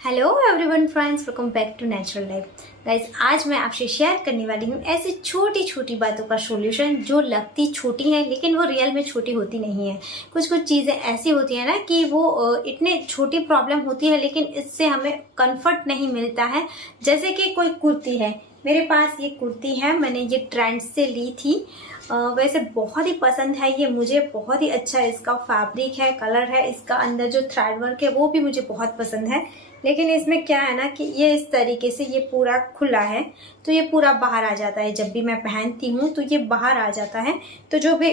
Hello everyone friends, welcome back to natural life. Guys, आज मैं आपसे शेयर करने वाली हूँ ऐसी छोटी छोटी बातों का सॉल्यूशन जो लगती छोटी हैं लेकिन वो रियल में छोटी होती नहीं है। कुछ कुछ चीज़ें ऐसी होती हैं ना कि वो इतने छोटी प्रॉब्लम होती है लेकिन इससे हमें कंफर्ट नहीं मिलता है। जैसे कि कोई कुर्ती है, मेरे पास ये कुर्ती है, मैंने ये ट्रेंड से ली थी। वैसे बहुत ही पसंद है ये मुझे, बहुत ही अच्छा इसका फैब्रिक है, कलर है, इसका अंदर जो थ्रेड वर्क है वो भी मुझे बहुत पसंद है। लेकिन इसमें क्या है ना कि ये इस तरीके से ये पूरा खुला है तो ये पूरा बाहर आ जाता है। जब भी मैं पहनती हूँ तो ये बाहर आ जाता है, तो जो भी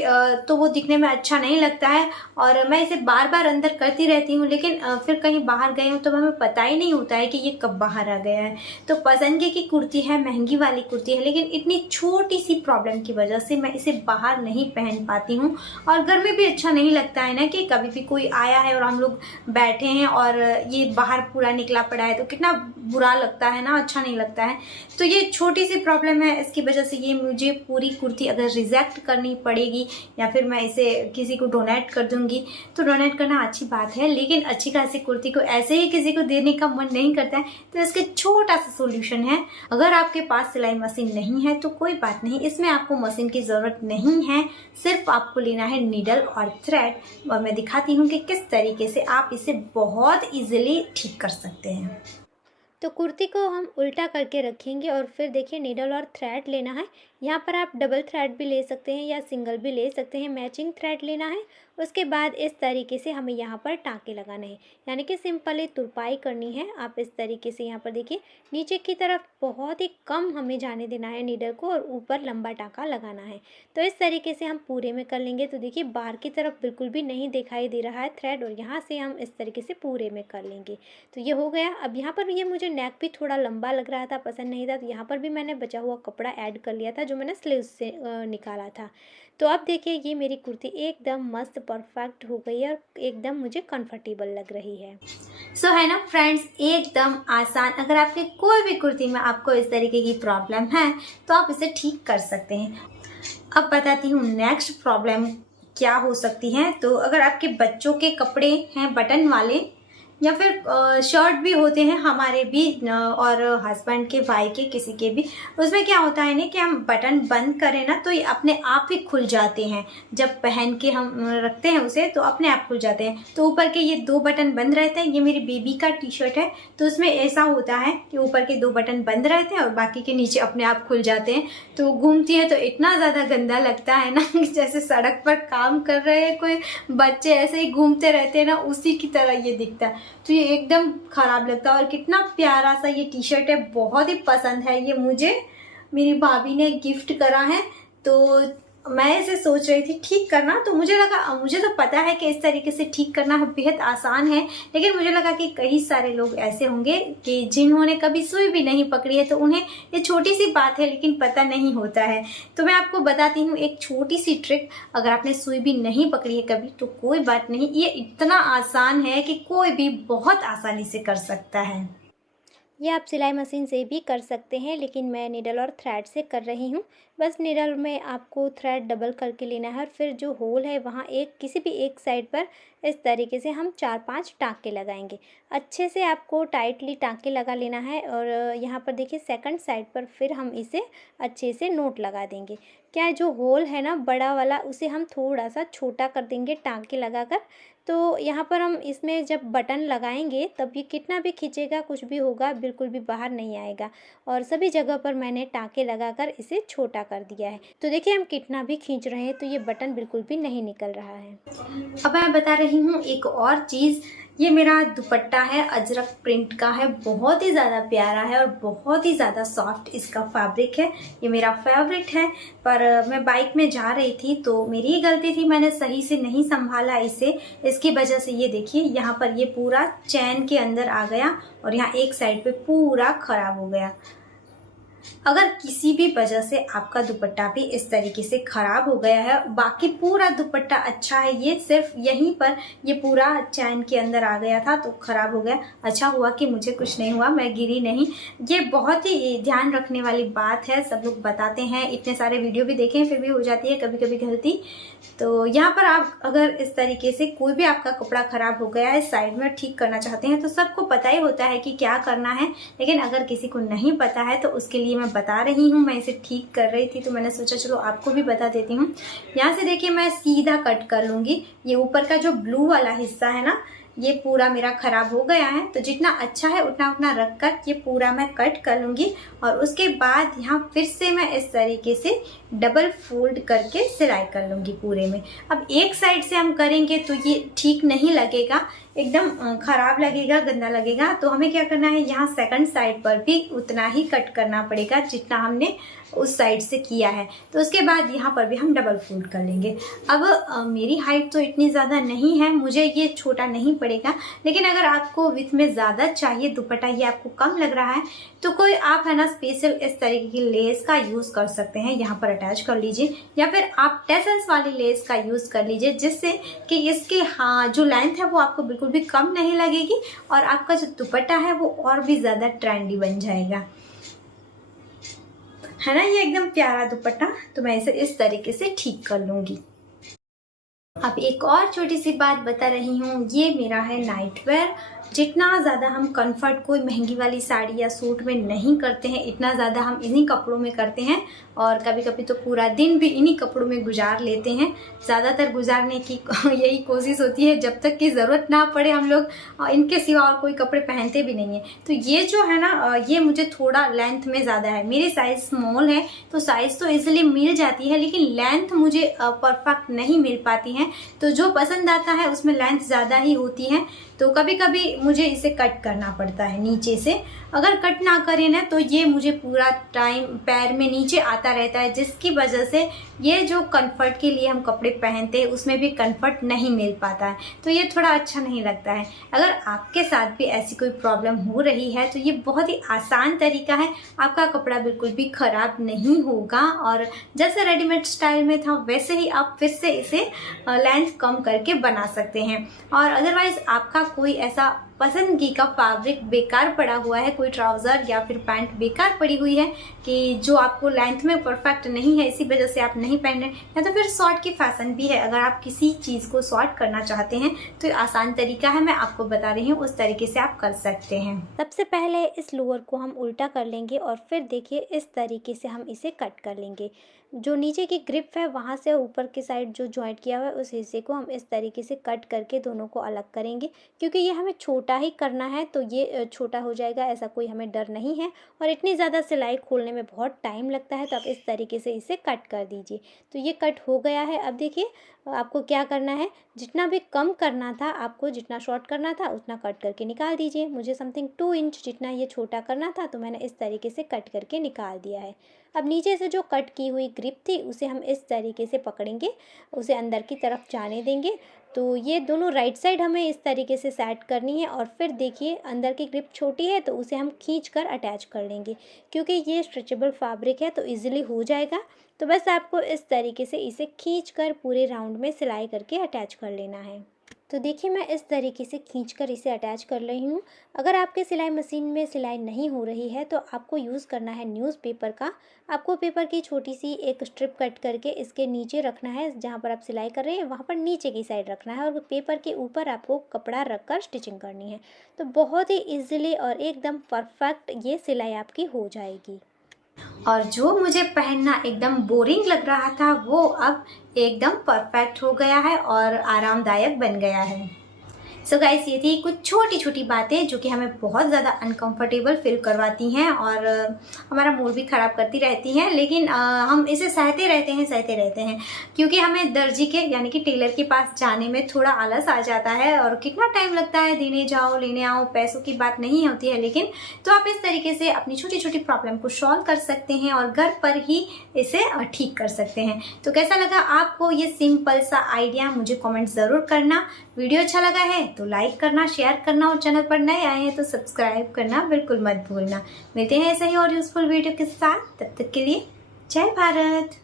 तो वो दिखने में अच्छा नहीं लगता है। और मैं इसे बार बार अंदर करती रहती हूँ लेकिन फिर कहीं बाहर गई हूँ तो हमें पता ही नहीं होता है कि ये कब बाहर आ गया है। तो पसंद की कुर्ती है, महंगी वाली कुर्ती है, लेकिन इतनी छोटी सी प्रॉब्लम की वजह से मैं इसे बाहर नहीं पहन पाती हूँ। और घर में भी अच्छा नहीं लगता है ना कि कभी भी कोई आया है और हम लोग बैठे हैं और ये बाहर पूरा निकला पड़ा है तो कितना बुरा लगता है ना, अच्छा नहीं लगता है। तो ये छोटी सी प्रॉब्लम है, इसकी वजह से ये मुझे पूरी कुर्ती अगर रिजेक्ट करनी पड़ेगी या फिर मैं इसे किसी को डोनेट कर दूंगी। तो डोनेट करना अच्छी बात है, लेकिन अच्छी खासी कुर्ती को ऐसे ही किसी को देने का मन नहीं करता है। तो इसके छोटा सा सोल्यूशन है। अगर आपके पास सिलाई मशीन नहीं है तो कोई बात नहीं, इसमें आपको मशीन की जरूरत नहीं है। सिर्फ आपको लेना है नीडल और थ्रेड, और मैं दिखाती हूँ कि किस तरीके से आप इसे बहुत इजीली ठीक कर सकते हैं। तो कुर्ती को हम उल्टा करके रखेंगे और फिर देखिए नीडल और थ्रेड लेना है। यहाँ पर आप डबल थ्रेड भी ले सकते हैं या सिंगल भी ले सकते हैं, मैचिंग थ्रेड लेना है। उसके बाद इस तरीके से हमें यहाँ पर टाँके लगाने हैं, यानी कि सिंपली तुरपाई करनी है। आप इस तरीके से यहाँ पर देखिए नीचे की तरफ बहुत ही कम हमें जाने देना है नीडल को और ऊपर लंबा टाँका लगाना है। तो इस तरीके से हम पूरे में कर लेंगे। तो देखिए बाहर की तरफ बिल्कुल भी नहीं दिखाई दे रहा है थ्रेड, और यहाँ से हम इस तरीके से पूरे में कर लेंगे। तो ये हो गया। अब यहाँ पर ये मुझे नेक भी थोड़ा लंबा लग रहा था, पसंद नहीं था, तो यहाँ पर भी मैंने बचा हुआ कपड़ा ऐड कर लिया था जो मैंने स्लीव्स से निकाला था। तो अब देखिए ये मेरी कुर्ती एकदम मस्त परफेक्ट हो गई है और एकदम मुझे कंफर्टेबल लग रही है। सो है ना फ्रेंड्स, एकदम आसान। अगर आपके कोई भी कुर्ती में आपको इस तरीके की प्रॉब्लम है तो आप इसे ठीक कर सकते हैं। अब बताती हूँ नेक्स्ट प्रॉब्लम क्या हो सकती है। तो अगर आपके बच्चों के कपड़े हैं बटन वाले, या फिर शर्ट भी होते हैं हमारे भी और हस्बैंड के, भाई के, किसी के भी, उसमें क्या होता है ना कि हम बटन बंद करें ना तो ये अपने आप ही खुल जाते हैं। जब पहन के हम रखते हैं उसे तो अपने आप खुल जाते हैं। तो ऊपर के ये 2 बटन बंद रहते हैं। ये मेरी बेबी का टी शर्ट है तो उसमें ऐसा होता है कि ऊपर के 2 बटन बंद रहते हैं और बाकी के नीचे अपने आप खुल जाते हैं। तो घूमती है तो इतना ज़्यादा गंदा लगता है ना कि जैसे सड़क पर काम कर रहे हैं कोई बच्चे ऐसे ही घूमते रहते हैं ना, उसी की तरह ये दिखता है। तो ये एकदम खराब लगता है। और कितना प्यारा सा ये टी शर्ट है, बहुत ही पसंद है। ये मुझे मेरी भाभी ने गिफ्ट करा है, तो मैं इसे सोच रही थी ठीक करना। तो मुझे लगा, मुझे तो पता है कि इस तरीके से ठीक करना बेहद आसान है, लेकिन मुझे लगा कि कई सारे लोग ऐसे होंगे कि जिन्होंने कभी सुई भी नहीं पकड़ी है तो उन्हें ये छोटी सी बात है लेकिन पता नहीं होता है। तो मैं आपको बताती हूँ एक छोटी सी ट्रिक। अगर आपने सुई भी नहीं पकड़ी है कभी तो कोई बात नहीं, ये इतना आसान है कि कोई भी बहुत आसानी से कर सकता है। ये आप सिलाई मशीन से भी कर सकते हैं, लेकिन मैं नीडल और थ्रेड से कर रही हूँ। बस नीडल में आपको थ्रेड डबल करके लेना है और फिर जो होल है वहाँ एक किसी भी एक साइड पर इस तरीके से हम 4-5 टाँके लगाएंगे। अच्छे से आपको टाइटली टाँके लगा लेना है। और यहाँ पर देखिए सेकंड साइड पर फिर हम इसे अच्छे से नोट लगा देंगे। क्या जो होल है ना बड़ा वाला, उसे हम थोड़ा सा छोटा कर देंगे टाँके लगाकर। तो यहाँ पर हम इसमें जब बटन लगाएंगे तब ये कितना भी खींचेगा, कुछ भी होगा, बिल्कुल भी बाहर नहीं आएगा। और सभी जगह पर मैंने टाँके लगाकर इसे छोटा कर दिया है। तो देखिए हम कितना भी खींच रहे हैं तो ये बटन बिल्कुल भी नहीं निकल रहा है। अब मैं बता रही हूँ एक और चीज़। ये मेरा दुपट्टा है, अजरक प्रिंट का है, बहुत ही ज़्यादा प्यारा है और बहुत ही ज़्यादा सॉफ्ट इसका फैब्रिक है। ये मेरा फेवरेट है। पर मैं बाइक में जा रही थी तो मेरी ही गलती थी, मैंने सही से नहीं संभाला इसे। इसकी वजह से ये देखिए यहाँ पर ये पूरा चैन के अंदर आ गया और यहाँ एक साइड पे पूरा खराब हो गया। अगर किसी भी वजह से आपका दुपट्टा भी इस तरीके से खराब हो गया है, बाकी पूरा दुपट्टा अच्छा है, ये सिर्फ यहीं पर ये पूरा चैन के अंदर आ गया था तो खराब हो गया। अच्छा हुआ कि मुझे कुछ नहीं हुआ, मैं गिरी नहीं। ये बहुत ही ध्यान रखने वाली बात है, सब लोग बताते हैं, इतने सारे वीडियो भी देखे हैं, फिर भी हो जाती है कभी कभी गलती। तो यहाँ पर आप अगर इस तरीके से कोई भी आपका कपड़ा खराब हो गया है, साइड में ठीक करना चाहते हैं, तो सबको पता ही होता है कि क्या करना है। लेकिन अगर किसी को नहीं पता है तो उसके लिए मैं बता रही हूँ। मैं इसे ठीक कर रही थी तो मैंने सोचा चलो आपको भी बता देती हूँ। यहाँ से देखिए मैं सीधा कट कर लूँगी। ये ऊपर का जो ब्लू वाला हिस्सा है ना, ये पूरा मेरा खराब हो गया है, तो जितना अच्छा है उतना उतना रख कर ये पूरा मैं कट कर लूँगी। और उसके बाद यहाँ फिर से मैं इस तरीके से डबल फोल्ड करके सिलाई कर लूँगी पूरे में। अब एक साइड से हम करेंगे तो ये ठीक नहीं लगेगा, एकदम खराब लगेगा, गंदा लगेगा। तो हमें क्या करना है, यहाँ सेकंड साइड पर भी उतना ही कट करना पड़ेगा जितना हमने उस साइड से किया है। तो उसके बाद यहाँ पर भी हम डबल फोल्ड कर लेंगे। अब मेरी हाइट तो इतनी ज़्यादा नहीं है, मुझे ये छोटा नहीं पड़ेगा। लेकिन अगर आपको विथ में ज़्यादा चाहिए, दुपट्टा ये आपको कम लग रहा है, तो कोई आप है ना स्पेशल इस तरीके की लेस का यूज़ कर सकते हैं, यहाँ पर अटैच कर लीजिए। या फिर आप टेसल्स वाली लेस का यूज़ कर लीजिए, जिससे कि इसकी जो लेंथ है वो आपको बिल्कुल भी कम नहीं लगेगी और आपका जो दुपट्टा है वो और भी ज़्यादा ट्रेंडी बन जाएगा, है ना। ये एकदम प्यारा दुपट्टा। तो मैं इसे इस तरीके से ठीक कर लूँगी। अब एक और छोटी सी बात बता रही हूँ, ये मेरा है नाइट वेयर। जितना ज़्यादा हम कंफर्ट कोई महंगी वाली साड़ी या सूट में नहीं करते हैं, इतना ज़्यादा हम इन्हीं कपड़ों में करते हैं। और कभी कभी तो पूरा दिन भी इन्हीं कपड़ों में गुजार लेते हैं। ज़्यादातर गुजारने की यही कोशिश होती है, जब तक कि ज़रूरत ना पड़े हम लोग इनके सिवा और कोई कपड़े पहनते भी नहीं हैं। तो ये जो है ना, ये मुझे थोड़ा लेंथ में ज़्यादा है। मेरी साइज़ स्मॉल है तो साइज़ तो ईजिली मिल जाती है, लेकिन लेंथ मुझे परफेक्ट नहीं मिल पाती है। तो जो पसंद आता है उसमें लेंथ ज़्यादा ही होती है, तो कभी कभी मुझे इसे कट करना पड़ता है नीचे से। अगर कट ना करें ना तो ये मुझे पूरा टाइम पैर में नीचे आता रहता है, जिसकी वजह से ये जो कंफर्ट के लिए हम कपड़े पहनते हैं उसमें भी कंफर्ट नहीं मिल पाता है। तो ये थोड़ा अच्छा नहीं लगता है। अगर आपके साथ भी ऐसी कोई प्रॉब्लम हो रही है तो ये बहुत ही आसान तरीका है, आपका कपड़ा बिल्कुल भी खराब नहीं होगा और जैसे रेडीमेड स्टाइल में था वैसे ही आप फिर से इसे लेंथ कम करके बना सकते हैं। और अदरवाइज आपका कोई ऐसा पसंदगी का फैब्रिक बेकार पड़ा हुआ है, कोई ट्राउज़र या फिर पैंट बेकार पड़ी हुई है कि जो आपको लेंथ में परफेक्ट नहीं है, इसी वजह से आप नहीं पहन रहे, या तो फिर शॉर्ट की फैशन भी है। अगर आप किसी चीज़ को शॉर्ट करना चाहते हैं तो आसान तरीका है, मैं आपको बता रही हूँ, उस तरीके से आप कर सकते हैं। सबसे पहले इस लोअर को हम उल्टा कर लेंगे और फिर देखिए इस तरीके से हम इसे कट कर लेंगे। जो नीचे की ग्रिप है वहाँ से ऊपर की साइड जो जॉइंट किया हुआ है उस हिस्से को हम इस तरीके से कट करके दोनों को अलग करेंगे। क्योंकि ये हमें छोटा ही करना है तो ये छोटा हो जाएगा, ऐसा कोई हमें डर नहीं है। और इतनी ज़्यादा सिलाई खोलने में बहुत टाइम लगता है, तो आप इस तरीके से इसे कट कर दीजिए। तो ये कट हो गया है। अब देखिए आपको क्या करना है, जितना भी कम करना था आपको, जितना शॉर्ट करना था उतना कट करके निकाल दीजिए। मुझे समथिंग 2 इंच जितना ये छोटा करना था तो मैंने इस तरीके से कट करके निकाल दिया है। अब नीचे से जो कट की हुई ग्रिप थी उसे हम इस तरीके से पकड़ेंगे, उसे अंदर की तरफ जाने देंगे। तो ये दोनों राइट साइड हमें इस तरीके से सेट करनी है और फिर देखिए अंदर की ग्रिप छोटी है तो उसे हम खींच कर अटैच कर लेंगे। क्योंकि ये स्ट्रेचेबल फैब्रिक है तो इजीली हो जाएगा। तो बस आपको इस तरीके से इसे खींचकर पूरे राउंड में सिलाई करके अटैच कर लेना है। तो देखिए मैं इस तरीके से खींचकर इसे अटैच कर रही हूँ। अगर आपके सिलाई मशीन में सिलाई नहीं हो रही है तो आपको यूज़ करना है न्यूज़पेपर का। आपको पेपर की छोटी सी एक स्ट्रिप कट करके इसके नीचे रखना है, जहाँ पर आप सिलाई कर रहे हैं वहाँ पर नीचे की साइड रखना है और पेपर के ऊपर आपको कपड़ा रख कर स्टिचिंग करनी है। तो बहुत ही ईजिली और एकदम परफेक्ट ये सिलाई आपकी हो जाएगी। और जो मुझे पहनना एकदम बोरिंग लग रहा था वो अब एकदम परफेक्ट हो गया है और आरामदायक बन गया है। सो गाइस, ये थी कुछ छोटी छोटी बातें जो कि हमें बहुत ज़्यादा अनकंफर्टेबल फील करवाती हैं और हमारा मूड भी ख़राब करती रहती हैं। लेकिन हम इसे सहते रहते हैं क्योंकि हमें दर्जी के यानी कि टेलर के पास जाने में थोड़ा आलस आ जाता है और कितना टाइम लगता है, देने जाओ लेने आओ, पैसों की बात नहीं होती है। लेकिन तो आप इस तरीके से अपनी छोटी छोटी प्रॉब्लम को सॉल्व कर सकते हैं और घर पर ही इसे ठीक कर सकते हैं। तो कैसा लगा आपको ये सिंपल सा आइडिया, मुझे कॉमेंट ज़रूर करना। वीडियो अच्छा लगा है हैं तो लाइक करना, शेयर करना और चैनल पर नए आए हैं तो सब्सक्राइब करना बिल्कुल मत भूलना। मिलते हैं ऐसे ही और यूजफुल वीडियो के साथ, तब तक के लिए जय भारत।